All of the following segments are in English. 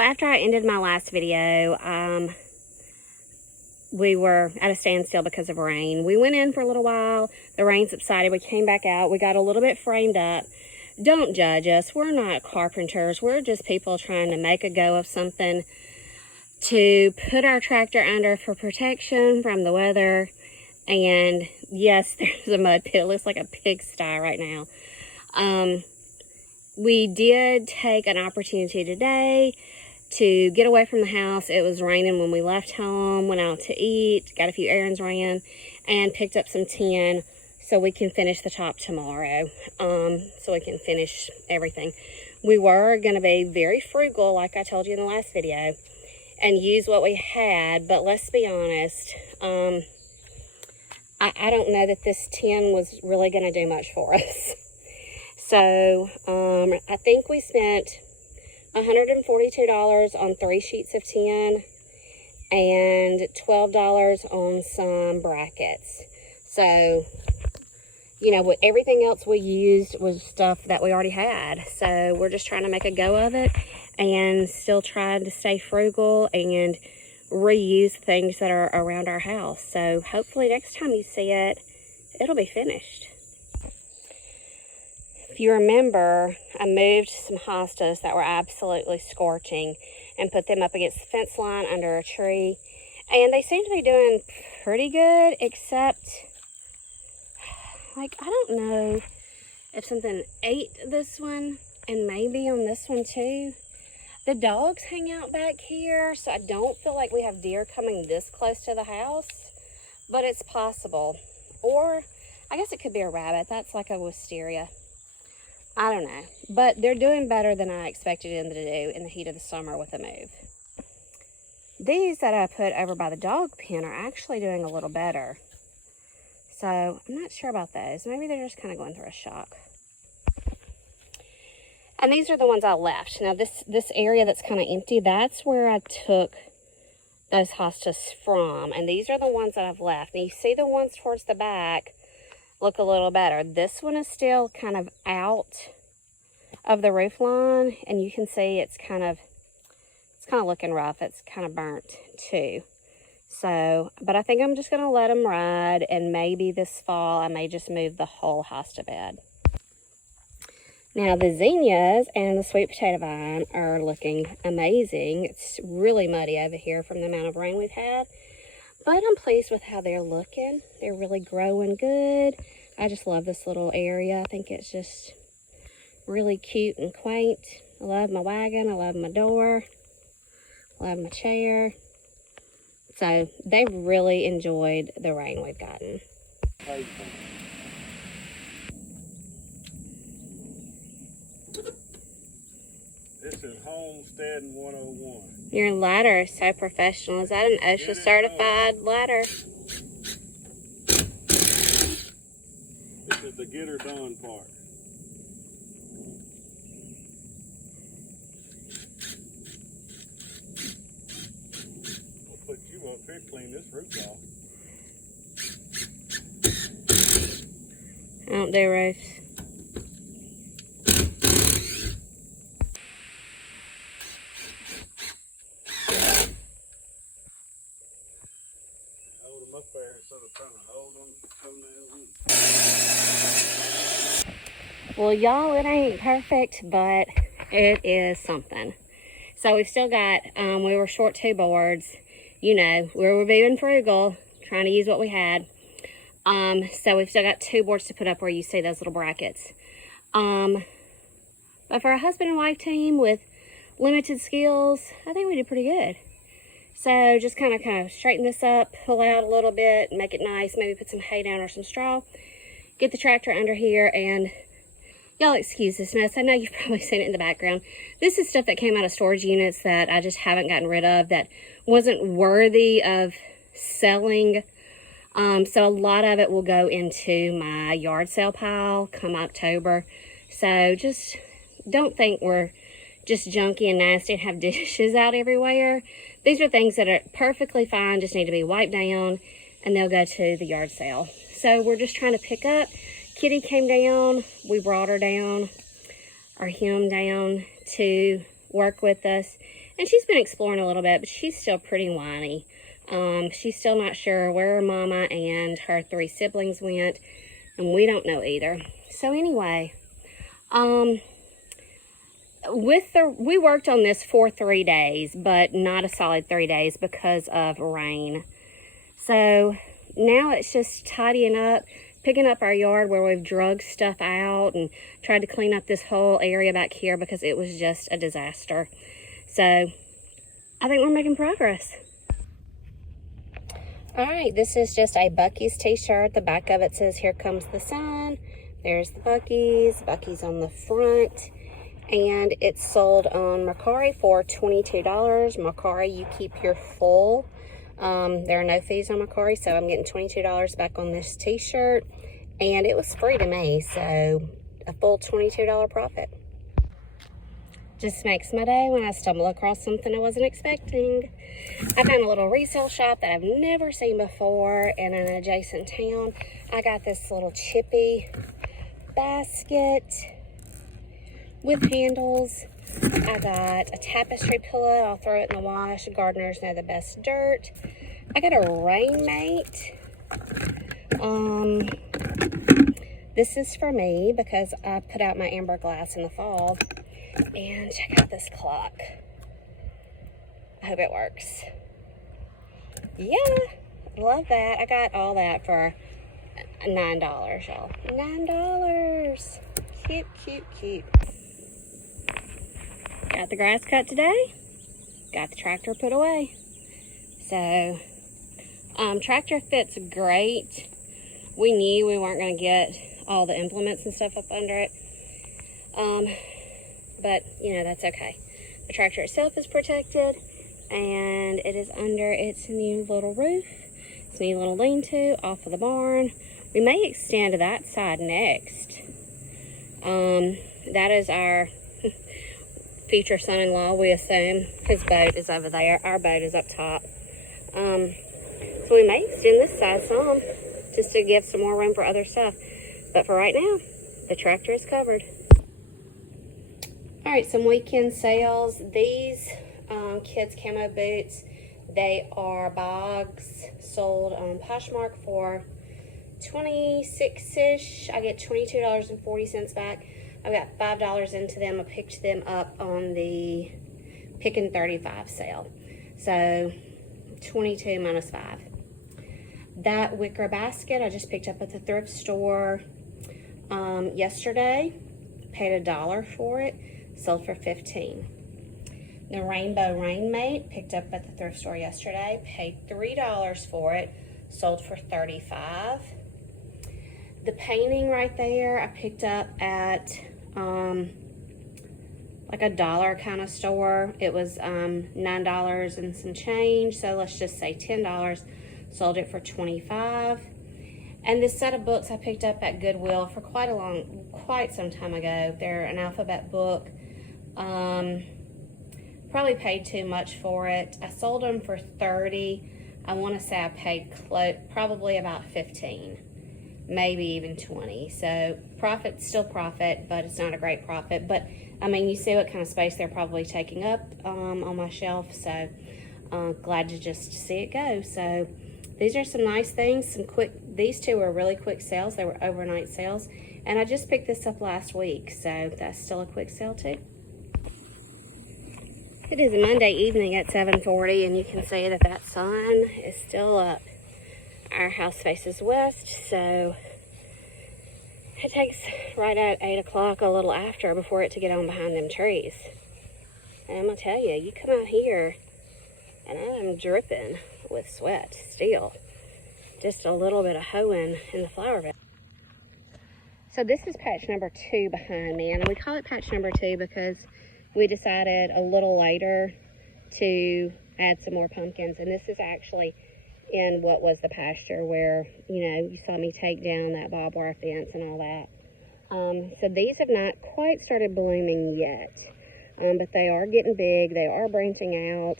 So after I ended my last video, we were at a standstill because of rain. We went in for a little while. The rain subsided. We came back out. We got a little bit framed up. Don't judge us. We're not carpenters. We're just people trying to make a go of something to put our tractor under for protection from the weather. And yes, there's a mud pit. It looks like a pigsty right now. We did take an opportunity today to get away from the house. It was raining when we left home, went out to eat, got a few errands ran, and picked up some tin so we can finish the top tomorrow, so we can finish everything. We were going to be very frugal, like I told you in the last video, and use what we had, but let's be honest, I don't know that this tin was really going to do much for us. So, I think we spent $142 on 3 sheets of tin and $12 on some brackets. So, you know, everything else we used was stuff that we already had. So we're just trying to make a go of it and still trying to stay frugal and reuse things that are around our house. So hopefully next time you see it, it'll be finished. If you remember, I moved some hostas that were absolutely scorching and put them up against the fence line under a tree. And they seem to be doing pretty good, except, like, I don't know if something ate this one and maybe on this one too. The dogs hang out back here, so I don't feel like we have deer coming this close to the house, but it's possible. Or I guess it could be a rabbit. That's like a wisteria. I don't know, but they're doing better than I expected them to do in the heat of the summer with the move. These that I put over by the dog pen are actually doing a little better. So I'm not sure about those. Maybe they're just kind of going through a shock. And these are the ones I left. Now this area that's kind of empty, that's where I took those hostas from. And these are the ones that I've left. And you see the ones towards the back look a little better. This one is still kind of out of the roof line, and you can see it's kind of looking rough. It's kind of burnt too. So, but I think I'm just going to let them ride, and maybe this fall I may just move the whole hosta bed. Now the zinnias and the sweet potato vine are looking amazing. It's really muddy over here from the amount of rain we've had. But I'm pleased with how they're looking. They're really growing good. I just love this little area. I think it's just really cute and quaint. I love my wagon. I love my door. I love my chair. So they've really enjoyed the rain we've gotten. This is homesteading 101. Your ladder is so professional. Is that an OSHA certified ladder? This is the get her done part. I'll put you up here, clean this roof off. I don't do roofs. Up there instead of trying to hold them toenails. Well, y'all, it ain't perfect, but it is something. So we've still got, we were short 2 boards. You know, we were being frugal, trying to use what we had. So we've still got 2 boards to put up where you see those little brackets. But for a husband and wife team with limited skills, I think we did pretty good. So just kind of straighten this up, pull out a little bit, make it nice, maybe put some hay down or some straw, get the tractor under here, and y'all excuse this mess. I know you've probably seen it in the background. This is stuff that came out of storage units that I just haven't gotten rid of, that wasn't worthy of selling. So a lot of it will go into my yard sale pile come October. So just don't think we're just junky and nasty and have dishes out everywhere. These are things that are perfectly fine, just need to be wiped down, and they'll go to the yard sale. So we're just trying to pick up. Kitty came down. We brought her down, or him down, to work with us. And she's been exploring a little bit, but she's still pretty whiny. She's still not sure where her mama and her 3 siblings went, and we don't know either. So anyway, we worked on this for 3 days, but not a solid 3 days because of rain. So now it's just tidying up, picking up our yard where we've drug stuff out and tried to clean up this whole area back here because it was just a disaster. So I think we're making progress. All right, this is just a Buc-ee's t-shirt. The back of it says, "Here comes the sun." There's the Buc-ee's on the front. And it's sold on Mercari for $22. Mercari, you keep your full. There are no fees on Mercari, so I'm getting $22 back on this t-shirt. And it was free to me, so a full $22 profit. Just makes my day when I stumble across something I wasn't expecting. I found a little resale shop that I've never seen before in an adjacent town. I got this little chippy basket with handles. I got a tapestry pillow. I'll throw it in the wash. Gardeners know the best dirt. I got a rain mate. This is for me because I put out my amber glass in the fall. And check out this clock. I hope it works. Yeah, love that. I got all that for $9, y'all. $9. Cute, cute, cute. Got the grass cut today. Got the tractor put away. So, tractor fits great. We knew we weren't going to get all the implements and stuff up under it. But, you know, that's okay. The tractor itself is protected, and it is under its new little roof. Its new little lean-to off of the barn. We may extend to that side next. That is our future son-in-law, we assume. His boat is over there. Our boat is up top. So we may extend this side some, just to give some more room for other stuff. But for right now, the tractor is covered. All right, some weekend sales. These kids' camo boots, they are bogs, sold on Poshmark for $26-ish. I get $22.40 back. I got $5 into them. I picked them up on the Pick and 35 sale. So 22 minus 5. That wicker basket I just picked up at the thrift store yesterday. Paid $1 for it. Sold for $15. The rainbow rain mate picked up at the thrift store yesterday. Paid $3 for it. Sold for $35. The painting right there I picked up at like $1 kind of store. It was $9 and some change, so let's just say $10. Sold it for $25. And this set of books I picked up at Goodwill for quite some time ago. They're an alphabet book. Probably paid too much for it. I sold them for $30. I want to say I paid probably about $15, maybe even $20. So profit, still profit, but it's not a great profit. But I mean, you see what kind of space they're probably taking up on my shelf. So glad to just see it go. So these are some nice things. These two were really quick sales. They were overnight sales, and I just picked this up last week. So that's still a quick sale too. It is Monday evening at 7:40, and you can see that sun is still up. Our house faces west, so it takes right at 8 o'clock, a little after, before it to get on behind them trees. And I'm going to tell you, you come out here, and I'm dripping with sweat still. Just a little bit of hoeing in the flower bed. So this is patch number 2 behind me, and we call it patch number 2 because we decided a little later to add some more pumpkins. And this is actually in what was the pasture where, you know, you saw me take down that barbed wire fence and all that. So these have not quite started blooming yet, but they are getting big. They are branching out.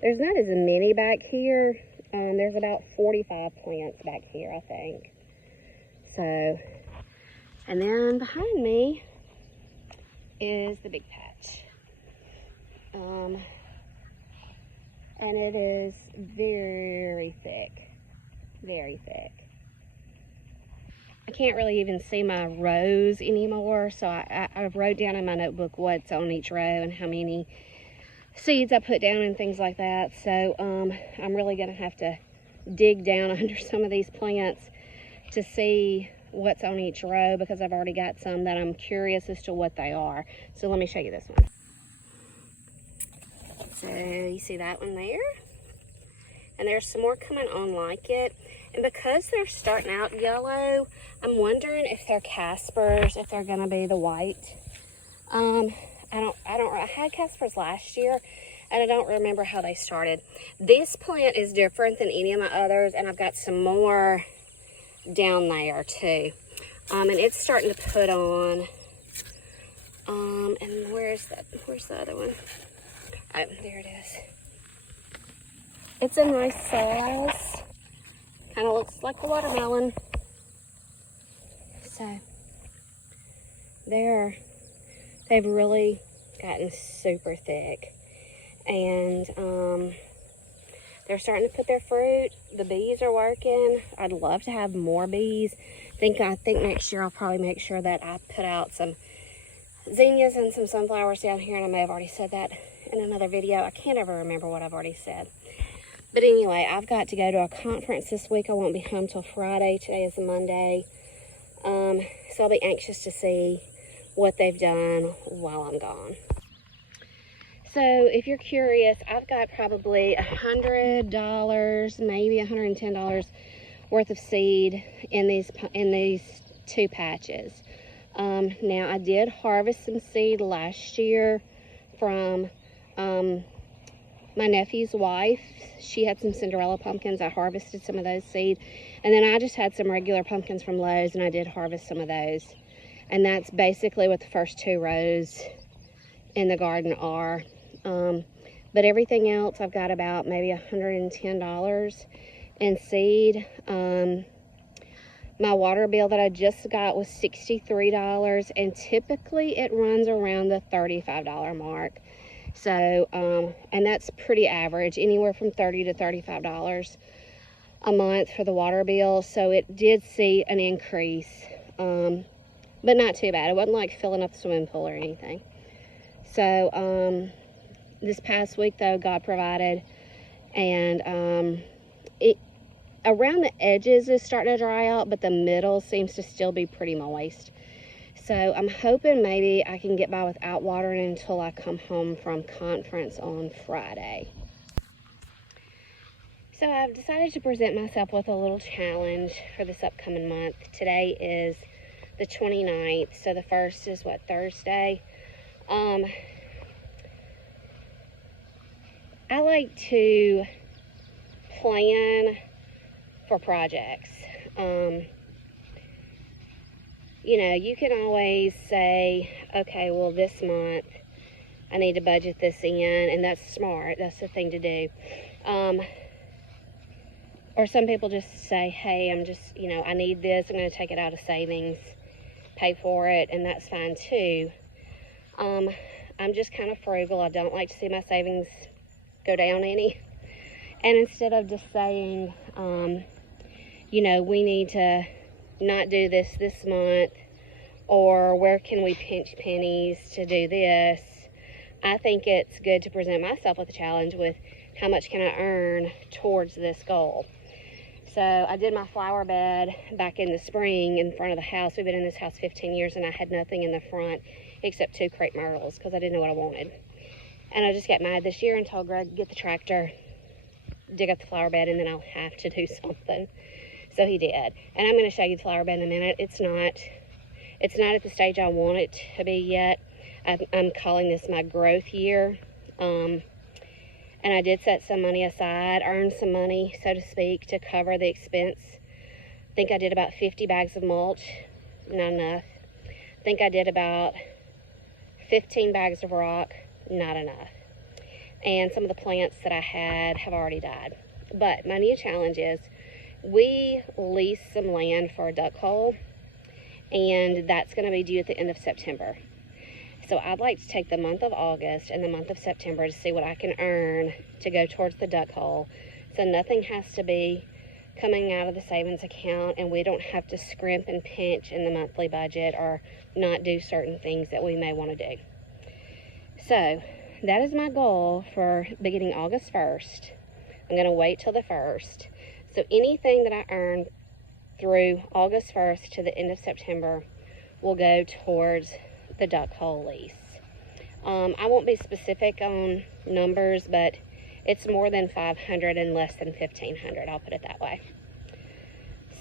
There's not as many back here. There's about 45 plants back here, I think. So, and then behind me is the big patch. and it is very thick, very thick. I can't really even see my rows anymore, so I wrote down in my notebook what's on each row and how many seeds I put down and things like that. So I'm really gonna have to dig down under some of these plants to see what's on each row, because I've already got some that I'm curious as to what they are. So let me show you this one. So you see that one there? And there's some more coming on like it. And because they're starting out yellow, I'm wondering if they're Caspers, if they're gonna be the white. I had Caspers last year, and I don't remember how they started. This plant is different than any of my others, and I've got some more down there too. And it's starting to put on. And where's the other one? Oh, there it is. It's a nice size. Kind of looks like a watermelon. So they've really gotten super thick, and they're starting to put their fruit. The bees are working. I'd love to have more bees. I think next year I'll probably make sure that I put out some zinnias and some sunflowers down here, and I may have already said that in another video. I can't ever remember what I've already said. But anyway, I've got to go to a conference this week. I won't be home till Friday. Today is a Monday. So I'll be anxious to see what they've done while I'm gone. So if you're curious, I've got probably $100, maybe $110 worth of seed in these two patches. Now I did harvest some seed last year from my nephew's wife. She had some Cinderella pumpkins. I harvested some of those seed. And then I just had some regular pumpkins from Lowe's, and I did harvest some of those. And that's basically what the first two rows in the garden are. But everything else, I've got about maybe $110 in seed. My water bill that I just got was $63, and typically it runs around the $35 mark. So, and that's pretty average, anywhere from $30 to $35 a month for the water bill. So it did see an increase, but not too bad. It wasn't like filling up the swimming pool or anything. So, this past week though, God provided, and around the edges is starting to dry out, but the middle seems to still be pretty moist. So I'm hoping maybe I can get by without watering until I come home from conference on Friday. So I've decided to present myself with a little challenge for this upcoming month. Today is the 29th, so the 1st is what, Thursday? I like to plan for projects. You know, you can always say, okay, well, this month I need to budget this in, and that's smart. That's the thing to do. Or some people just say, hey, I need this. I'm going to take it out of savings, pay for it, and that's fine too. I'm just kind of frugal. I don't like to see my savings go down any. And instead of just saying, we need to not do this month, or where can we pinch pennies to do this, I think it's good to present myself with a challenge with how much can I earn towards this goal. So I did my flower bed back in the spring in front of the house. We've been in this house 15 years, and I had nothing in the front except 2 crepe myrtles because I didn't know what I wanted. And I just got mad this year and told Greg to get the tractor, dig up the flower bed, and then I'll have to do something. So he did. And I'm going to show you the flower bed in a minute. It's not at the stage I want it to be yet. I'm calling this my growth year. And I did set some money aside, earned some money, so to speak, to cover the expense. I think I did about 50 bags of mulch. Not enough. I think I did about 15 bags of rock. Not enough. And some of the plants that I had have already died. But my new challenge is, we lease some land for a duck hole, and that's going to be due at the end of September. So I'd like to take the month of August and the month of September to see what I can earn to go towards the duck hole. So nothing has to be coming out of the savings account, and we don't have to scrimp and pinch in the monthly budget or not do certain things that we may want to do. So that is my goal for beginning August 1st. I'm going to wait till the 1st. So anything that I earn through August 1st to the end of September will go towards the duck hole lease. I won't be specific on numbers, but it's more than 500 and less than 1,500. I'll put it that way.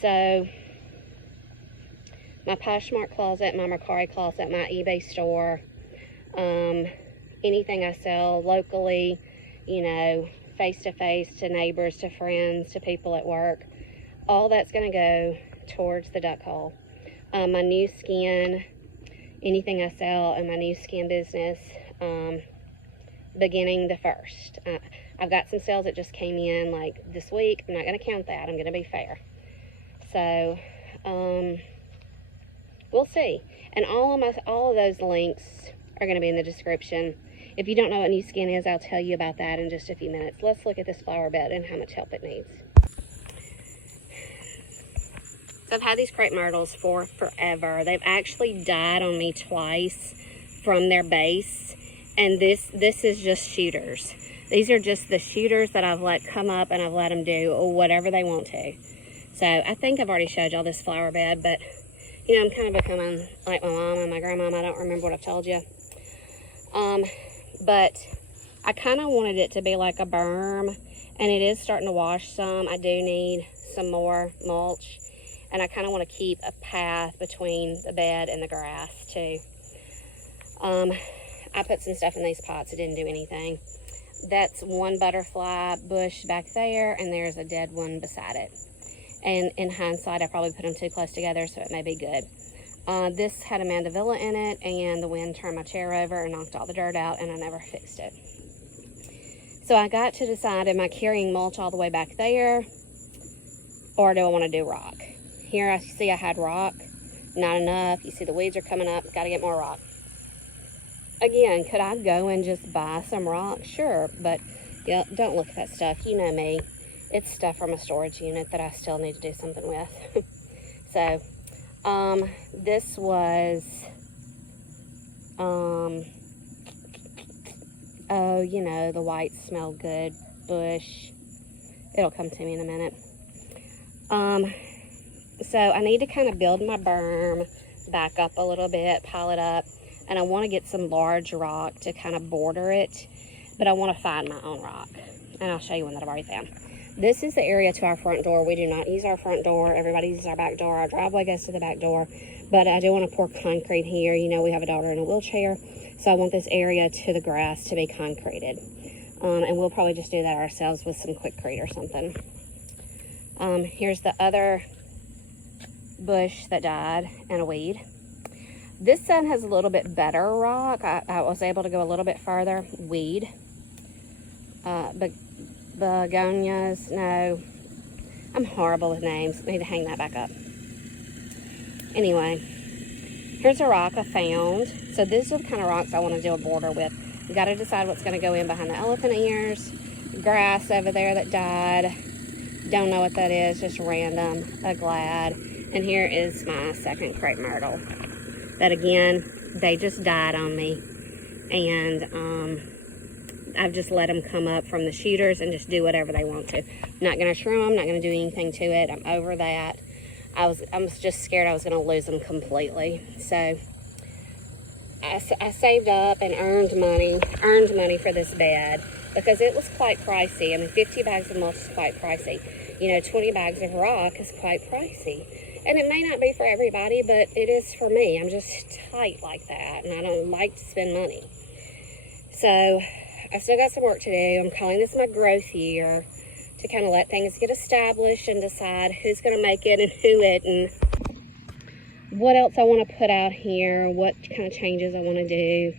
So my Poshmark closet, my Mercari closet, my eBay store, anything I sell locally, you know, face-to-face, to neighbors, to friends, to people at work, all that's going to go towards the duck hole. My nuskin, anything I sell in my nuskin business, beginning the 1st. I've got some sales that just came in like this week. I'm not going to count that. I'm going to be fair. So, we'll see. And all of those links are going to be in the description. If you don't know what nuskin is, I'll tell you about that in just a few minutes. Let's look at this flower bed and how much help it needs. So I've had these crepe myrtles for forever. They've actually died on me twice from their base. And this is just shooters. These are just the shooters that I've let come up, and I've let them do whatever they want to. So I think I've already showed y'all this flower bed, but you know, I'm kind of becoming like my mom and my grandmom. I don't remember what I've told you. But I kind of wanted it to be like a berm, and it is starting to wash some. I do need some more mulch, and I kind of want to keep a path between the bed and the grass too. I put some stuff in these pots. It didn't do anything. That's one butterfly bush back there, and there's a dead one beside it. And in hindsight, I probably put them too close together, so it may be good. This had a mandevilla in it, and the wind turned my chair over and knocked all the dirt out, and I never fixed it. So I got to decide, am I carrying mulch all the way back there, or do I want to do rock? Here I see I had rock, not enough. You see the weeds are coming up, got to get more rock. Again, could I go and just buy some rock? Sure, but yeah, don't look at that stuff. You know me. It's stuff from a storage unit that I still need to do something with. So, this was, oh, you know, the white smell good bush. It'll come to me in a minute. So I need to kind of build my berm back up a little bit, pile it up. And I want to get some large rock to kind of border it, but I want to find my own rock. And I'll show you one that I've already found. This is the area to our front door. We do not use our front door. Everybody uses our back door. Our driveway goes to the back door. But I do want to pour concrete here. You know, we have a daughter in a wheelchair, so I want this area to the grass to be concreted. And we'll probably just do that ourselves with some Quikrete or something. Here's the other bush that died and a weed. This sun has a little bit better rock. I was able to go a little bit farther. Weed. Begonias. No. I'm horrible with names. I need to hang that back up. Anyway. Here's a rock I found. So these are the kind of rocks I want to do a border with. We got to decide what's going to go in behind the elephant ears. Grass over there that died. Don't know what that is. Just random. A glad. And here is my second crepe myrtle. That again, they just died on me, and I've just let them come up from the shooters and just do whatever they want to. I'm not going to shroom them, not going to do anything to it. I'm over that. I was just scared I was going to lose them completely. So I saved up and earned money for this bed because it was quite pricey. I mean, 50 bags of mulch is quite pricey. You know, 20 bags of rock is quite pricey. And it may not be for everybody, but it is for me. I'm just tight like that, and I don't like to spend money. So I've still got some work to do. I'm calling this my growth year to kind of let things get established and decide who's going to make it and who isn't. What else I want to put out here, what kind of changes I want to do.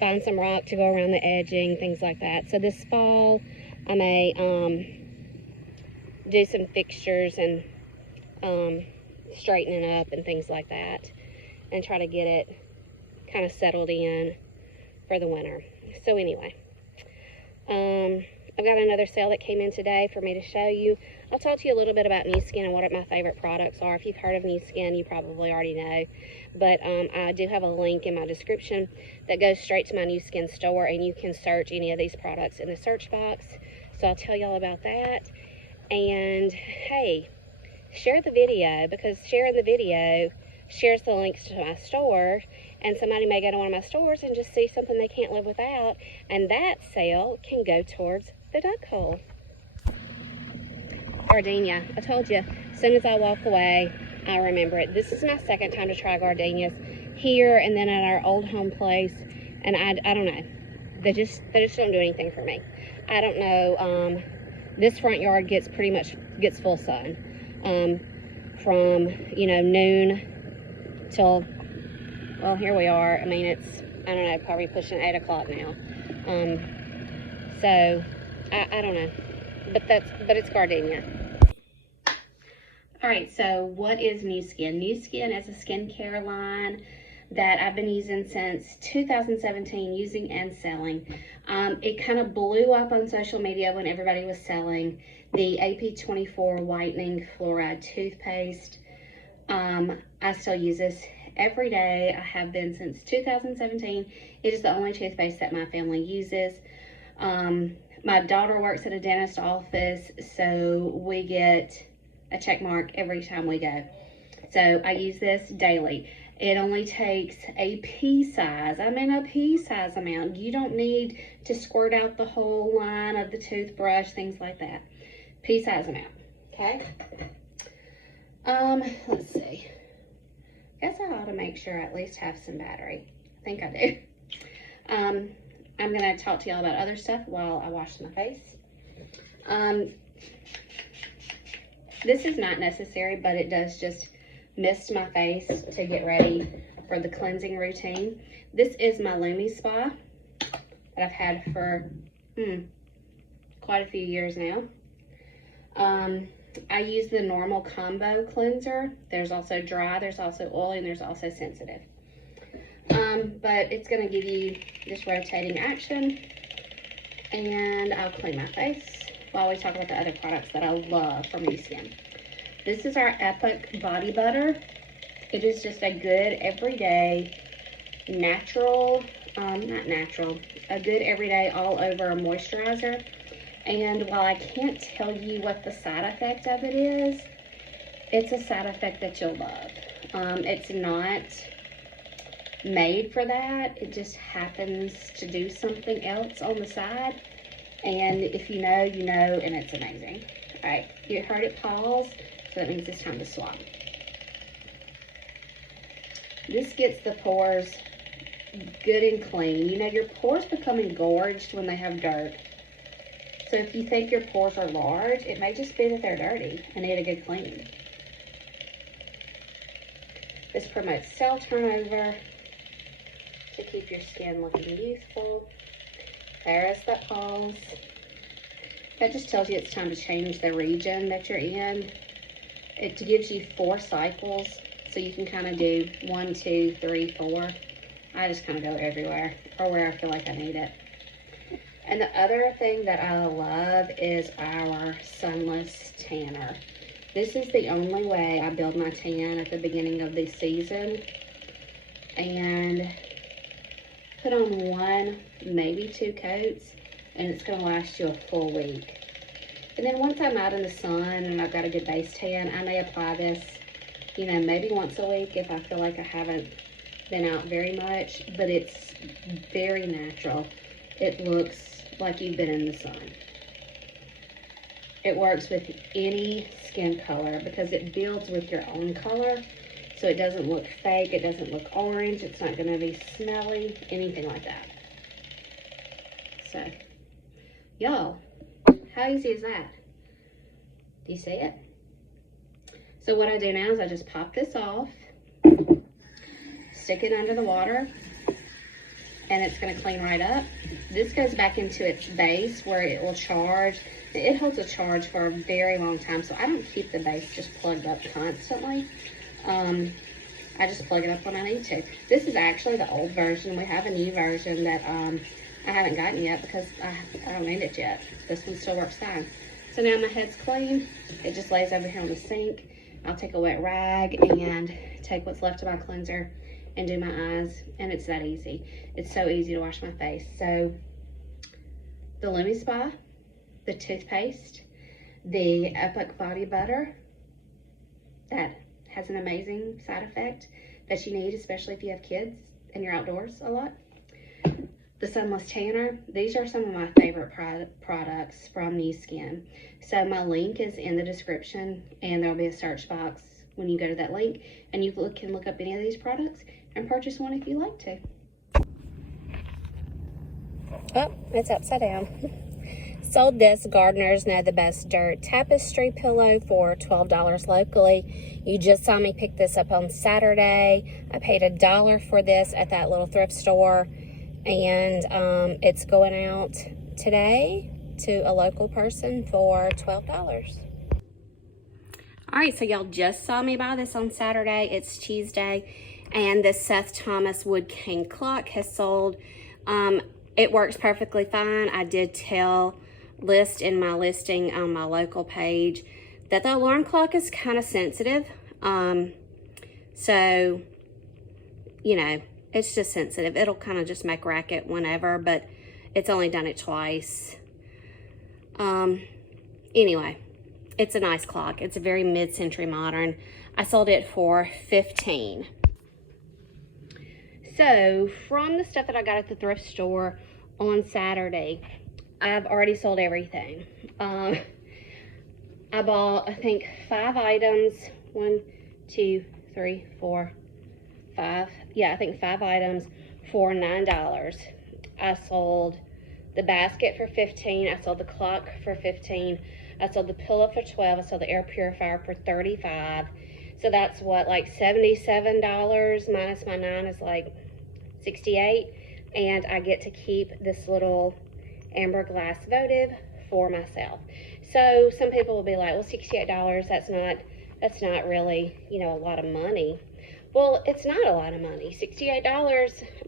Find some rock to go around the edging, things like that. So this fall, I may do some fixtures and straightening up and things like that, and try to get it kind of settled in for the winter. So anyway, I've got another sale that came in today for me to show you. I'll talk to you a little bit about nuskin and what my favorite products are. If you've heard of nuskin, you probably already know. But I do have a link in my description that goes straight to my nuskin store, and you can search any of these products in the search box. So I'll tell y'all about that. And hey, share the video, because sharing the video shares the links to my store, and somebody may go to one of my stores and just see something they can't live without, and that sale can go towards the duck hole. Gardenia. I told you, as soon as I walk away, I remember it. This is my second time to try gardenias here and then at our old home place, and I don't know. They just don't do anything for me. I don't know. This front yard gets full sun from, you know, noon till, well, here we are. I mean, it's, I don't know, probably pushing 8 o'clock now. So I don't know, but it's gardenia. All right, so what is nuskin? Nuskin is a skincare line that I've been using since 2017, using and selling. It kind of blew up on social media when everybody was selling the AP24 whitening fluoride toothpaste. I still use this every day. I have been since 2017. It is the only toothpaste that my family uses. My daughter works at a dentist office, so we get a check mark every time we go. So I use this daily. It only takes a pea size, a pea size amount. You don't need to squirt out the whole line of the toothbrush, things like that. Pea size amount, okay? Let's see. Guess I ought to make sure I at least have some battery. I think I do. I'm gonna talk to y'all about other stuff while I wash my face. This is not necessary, but it does just mist my face to get ready for the cleansing routine. This is my Lumi Spa that I've had for quite a few years now. I use the normal combo cleanser. There's also dry, there's also oily, and there's also sensitive. But it's gonna give you this rotating action, and I'll clean my face while we talk about the other products that I love from nuskin. This is our Epic Body Butter. It is just a good everyday natural, a good everyday all over moisturizer. And while I can't tell you what the side effect of it is, it's a side effect that you'll love. It's not made for that. It just happens to do something else on the side. And if you know, you know, and it's amazing. All right, you heard it pause, so that means it's time to swap. This gets the pores good and clean. You know, your pores become engorged when they have dirt. So if you think your pores are large, it may just be that they're dirty and need a good cleaning. This promotes cell turnover to keep your skin looking youthful. There is that pause. That just tells you it's time to change the region that you're in. It gives you 4 cycles, so you can kind of do 1, 2, 3, 4. I just kind of go everywhere or where I feel like I need it. And the other thing that I love is our sunless tanner. This is the only way I build my tan at the beginning of the season. And put on 1, maybe 2 coats, and it's going to last you a full week. And then once I'm out in the sun and I've got a good base tan, I may apply this, you know, maybe once a week if I feel like I haven't been out very much. But it's very natural. It looks like you've been in the sun. It works with any skin color because it builds with your own color. So it doesn't look fake, it doesn't look orange, it's not gonna be smelly, anything like that. So, y'all, how easy is that? Do you see it? So what I do now is I just pop this off, stick it under the water, and it's gonna clean right up. This goes back into its base where it will charge. It holds a charge for a very long time, so I don't keep the base just plugged up constantly. I just plug it up when I need to. This is actually the old version. We have a new version that I haven't gotten yet because I don't need it yet. This one still works fine. So now my head's clean. It just lays over here on the sink. I'll take a wet rag and take what's left of my cleanser and do my eyes, and it's that easy. It's so easy to wash my face. So the Lumi Spa, the toothpaste, the Epic Body Butter, that has an amazing side effect that you need, especially if you have kids and you're outdoors a lot. The Sunless Tanner. These are some of my favorite products from Nuskin. So my link is in the description, and there'll be a search box when you go to that link, and you can look up any of these products and purchase one if you like to. Oh, it's upside down. Sold this Gardeners Know the Best Dirt tapestry pillow for $12 locally. You just saw me pick this up on Saturday. I paid $1 for this at that little thrift store, and it's going out today to a local person for $12. All right, so y'all just saw me buy this on Saturday. It's Tuesday, and the Seth Thomas Wood King clock has sold. It works perfectly fine. I did list in my listing on my local page that the alarm clock is kind of sensitive. So, you know, it's just sensitive. It'll kind of just make racket whenever, but it's only done it twice. Anyway, it's a nice clock. It's a very mid-century modern. I sold it for $15. So from the stuff that I got at the thrift store on Saturday, I've already sold everything. I bought, I think, 5 items. 1, 2, 3, 4, 5. Yeah, I think 5 items for $9. I sold the basket for $15. I sold the clock for $15. I sold the pillow for $12. I sold the air purifier for $35. So that's what, like $77 minus my 9 is like $68. And I get to keep this little amber glass votive for myself. So some people will be like, well, $68, that's not really, you know, a lot of money. Well, it's not a lot of money. $68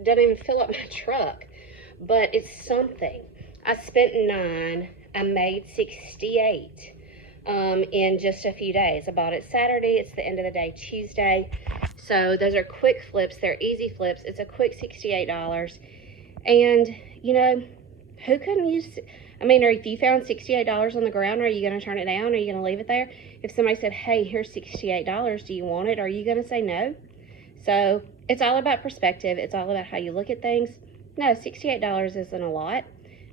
doesn't even fill up my truck, but it's something. I spent $9, I made $68 in just a few days. I bought it Saturday, it's the end of the day Tuesday. So those are quick flips, they're easy flips. It's a quick $68. And, you know, who couldn't use, I mean, or if you found $68 on the ground, are you going to turn it down? Are you going to leave it there? If somebody said, hey, here's $68, do you want it? Are you going to say no? So it's all about perspective. It's all about how you look at things. No, $68 isn't a lot.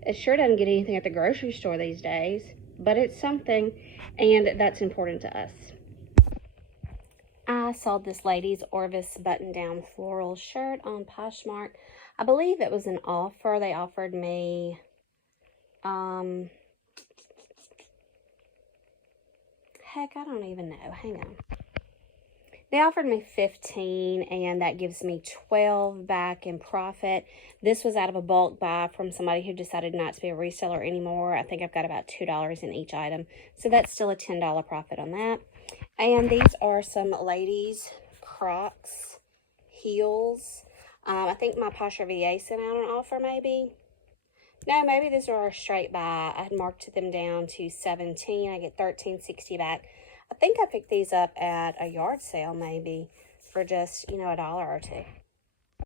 It sure doesn't get anything at the grocery store these days, but it's something, and that's important to us. I sold this lady's Orvis button-down floral shirt on Poshmark. I believe it was an offer. They offered me, heck, I don't even know. Hang on. They offered me $15, and that gives me $12 back in profit. This was out of a bulk buy from somebody who decided not to be a reseller anymore. I think I've got about $2 in each item. So that's still a $10 profit on that. And these are some ladies' Crocs heels. I think my Posher VA sent out an offer maybe. No, maybe these are a straight buy. I had marked them down to $17. I get $13.60 back. I think I picked these up at a yard sale maybe for just, you know, $1 or $2.